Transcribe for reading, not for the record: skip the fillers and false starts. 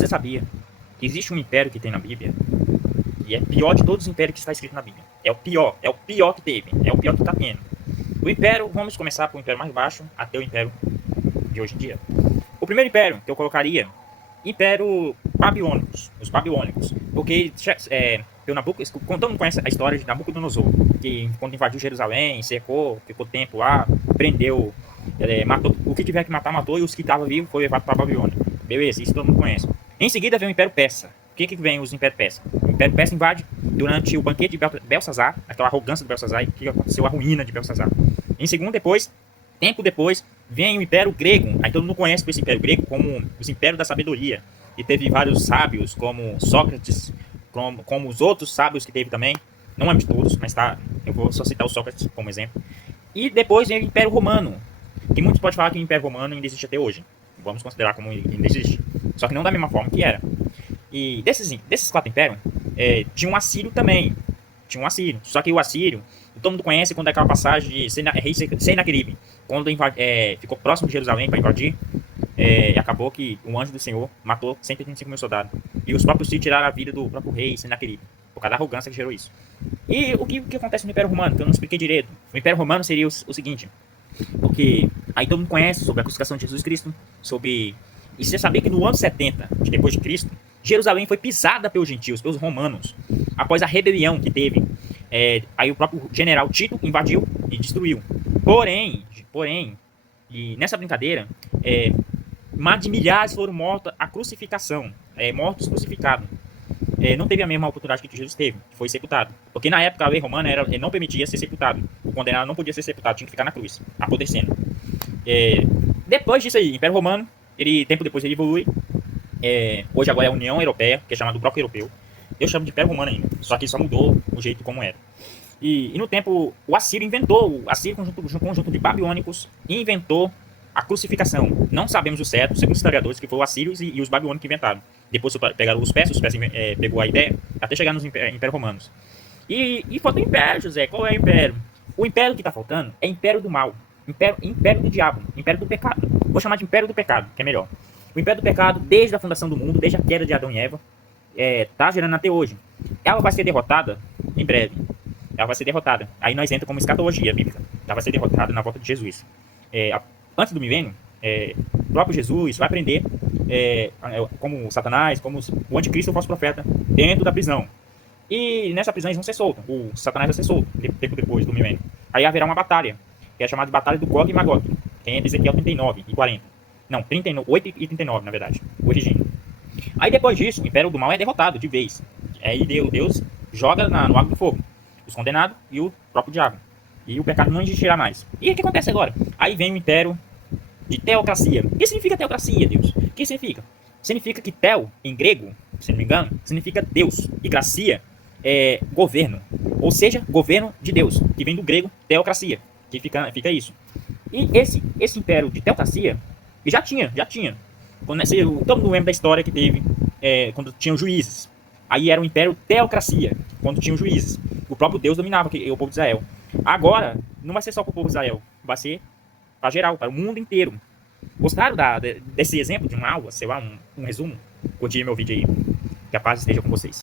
Você sabia que existe um império que tem na Bíblia e é pior de todos os impérios que está escrito na Bíblia? É o pior que teve, é o pior que está tendo. O império, vamos começar pelo império mais baixo até o império de hoje em dia. O primeiro império que eu colocaria, Império Babilônicos, os Babilônicos, porque todo mundo conhece a história de Nabucodonosor, que quando invadiu Jerusalém, cercou, ficou tempo lá, prendeu, matou o que tiver que matar, matou, e os que estavam vivos foi levado para a Babilônia. Beleza, isso todo mundo conhece. Em seguida vem o Império Persa. O que vem os Império Persa? O Império Persa invade durante o banquete de Belsazar, aquela arrogância de Belsazar, e que aconteceu a ruína de Belsazar. Em segundo, tempo depois, vem o Império Grego. Aí todo mundo conhece esse Império Grego como os Impérios da Sabedoria. E teve vários sábios, como Sócrates, como os outros sábios que teve também. Não lembro de todos, mas tá, eu vou só citar o Sócrates como exemplo. E depois vem o Império Romano, que muitos podem falar que o Império Romano ainda existe até hoje. Vamos considerar como ainda existe. Só que não da mesma forma que era. E desses quatro impérios, tinha um Assírio também. Tinha um Assírio. Só que o Assírio, todo mundo conhece quando é aquela passagem de Senaqueribe, quando ficou próximo de Jerusalém para invadir, acabou que o anjo do Senhor matou 185 mil soldados. E os próprios sírios tiraram a vida do próprio rei Senaqueribe, por causa da arrogância que gerou isso. E o que acontece no Império Romano, que eu não expliquei direito. O Império Romano seria o seguinte, porque aí todo mundo conhece sobre a crucificação de Jesus Cristo, e você sabia que no ano 70 de depois de Cristo, Jerusalém foi pisada pelos gentios, pelos romanos, após a rebelião que teve. Aí o próprio general Tito invadiu e destruiu. Porém, e nessa brincadeira, mais de milhares foram mortos à crucificação, mortos crucificados. Não teve a mesma oportunidade que Jesus teve, que foi sepultado. Porque na época a lei romana não permitia ser sepultado. O condenado não podia ser sepultado, tinha que ficar na cruz, apodrecendo. Depois disso aí, Império Romano, tempo depois ele evolui. Hoje agora é a União Europeia, que é chamado Bloco Europeu. Eu chamo de Império Romano ainda, só que só mudou o jeito como era. E no tempo, o Assírio conjunto de babilônicos, inventou a crucificação. Não sabemos o certo, segundo os historiadores, que foi o Assírios e os babilônicos que inventaram. Depois pegaram os persas pegou a ideia, até chegar nos impérios romanos. E falta o império, José. Qual é o império? O império que está faltando é império do mal. Império do diabo, império do pecado. Vou chamar de império do pecado, que é melhor. O império do pecado, desde a fundação do mundo, desde a queda de Adão e Eva, está gerando até hoje. Ela vai ser derrotada em breve. Ela vai ser derrotada. Aí nós entramos como escatologia bíblica. Ela vai ser derrotada na volta de Jesus. Antes do milênio, o próprio Jesus vai prender como Satanás, como o anticristo, o falso profeta, dentro da prisão. E nessa prisão eles vão ser soltos. O Satanás vai ser solto, tempo depois do milênio. Aí haverá uma batalha, que é chamada de Batalha do Gog e Magog, que é entre Ezequiel 39 e 40. Não, 8 e 39, na verdade, corrigindo. Aí depois disso, o Império do Mal é derrotado de vez. Aí Deus joga no lago do fogo os condenados e o próprio diabo. E o pecado não existirá mais. E o que acontece agora? Aí vem o Império de Teocracia. O que significa teocracia, Deus? O que significa? Significa que teo, em grego, se não me engano, significa Deus. E cracia é governo. Ou seja, governo de Deus, que vem do grego teocracia, que fica isso. E esse império de teocracia, já tinha. Todo mundo lembra da história que teve quando tinham juízes. Aí era o império teocracia, quando tinham juízes. O próprio Deus dominava o povo de Israel. Agora, não vai ser só para o povo de Israel, vai ser para geral, para o mundo inteiro. Gostaram desse exemplo de uma aula, sei lá, um resumo? Curti meu vídeo aí. Que a paz esteja com vocês.